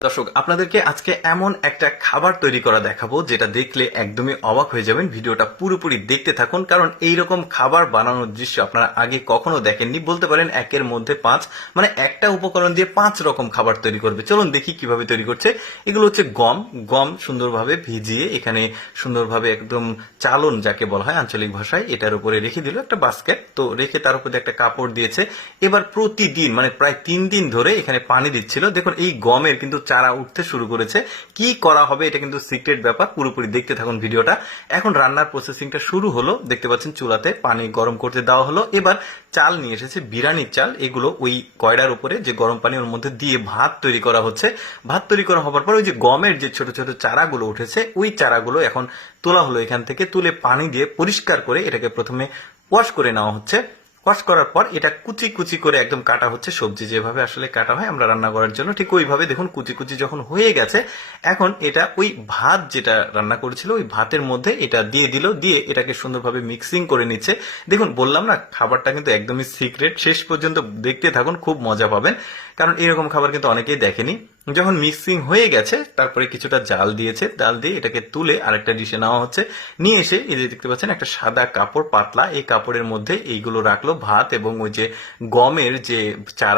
দর্শক আপনাদেরকে আজকে এমন একটা খাবার তৈরি করা দেখাবো যেটা দেখলে একদমই অবাক হয়ে যাবেন। ভিডিওটা পুরোপুরি দেখতে থাকুন, কারণ এইরকম খাবার বানানোর দৃশ্য আপনারা আগে কখনো দেখেননি। বলতে পারেন একের মধ্যে পাঁচ, মানে একটা উপকরণ দিয়ে 5 রকম খাবার তৈরি করবে। চলুন দেখি কিভাবে তৈরি করছে। এগুলো হচ্ছে গম। গম সুন্দরভাবে ভিজিয়ে এখানে সুন্দরভাবে একদম চালন যাকে বলা হয় আঞ্চলিক ভাষায়, এটার উপরে রেখে দিল একটা বাস্কেট। তো রেখে তার উপরে একটা কাপড় দিয়েছে। এবার প্রতিদিন মানে প্রায় 3 দিন ধরে এখানে পানি দিচ্ছিল। দেখুন এই গমের কিন্তু চারা উঠতে শুরু করেছে। কি করা হবে এটা কিন্তু সিক্রেট ব্যাপার, পুরোপুরি দেখতে থাকুন ভিডিওটা। এখন রান্নার প্রসেসিংটা শুরু হলো। দেখতে পাচ্ছেন চুলাতে পানি গরম করতে দেওয়া হলো। এবার চাল নিয়ে এসেছে, বিরিয়ানির চাল। এগুলো ওই কয়ডার উপরে যে গরম পানি ওর মধ্যে দিয়ে ভাত তৈরি করা হচ্ছে। ভাত তৈরি করা হবার পর ওই যে গমের যে ছোট ছোট চারাগুলো উঠেছে, ওই চারাগুলো এখন তোলা হলো। এখান থেকে তুলে পানি দিয়ে পরিষ্কার করে এটাকে প্রথমে ওয়াশ করে নেওয়া হচ্ছে। ওয়াশ করার পর এটা কুচি কুচি করে একদম কাটা হচ্ছে। সবজি যেভাবে আসলে কাটা হয় আমরা রান্না করার জন্য, ঠিক ওইভাবে দেখুন কুচি কুচি যখন হয়ে গেছে, এখন এটা ওই ভাত যেটা রান্না করেছিল ওই ভাতের মধ্যে এটা দিয়ে দিল। দিয়ে এটাকে সুন্দরভাবে মিক্সিং করে নিচ্ছে। দেখুন বললাম না, খাবারটা কিন্তু একদমই সিক্রেট। শেষ পর্যন্ত দেখতে থাকুন, খুব মজা পাবেন, কারণ এরকম খাবার কিন্তু অনেকেই দেখেনি। যখন মিক্সিং হয়ে গেছে তারপরে কিছুটা জাল দিয়েছে, জাল দিয়ে এটাকে তুলে আরেকটা ডিশে নেওয়া হচ্ছে। নিয়ে এসে এই যে দেখতে পাচ্ছেন একটা সাদা কাপড় পাতলা, এই কাপড়ের মধ্যে এইগুলো রাখলো, ভাত এবং ওই যে গমের যে চারা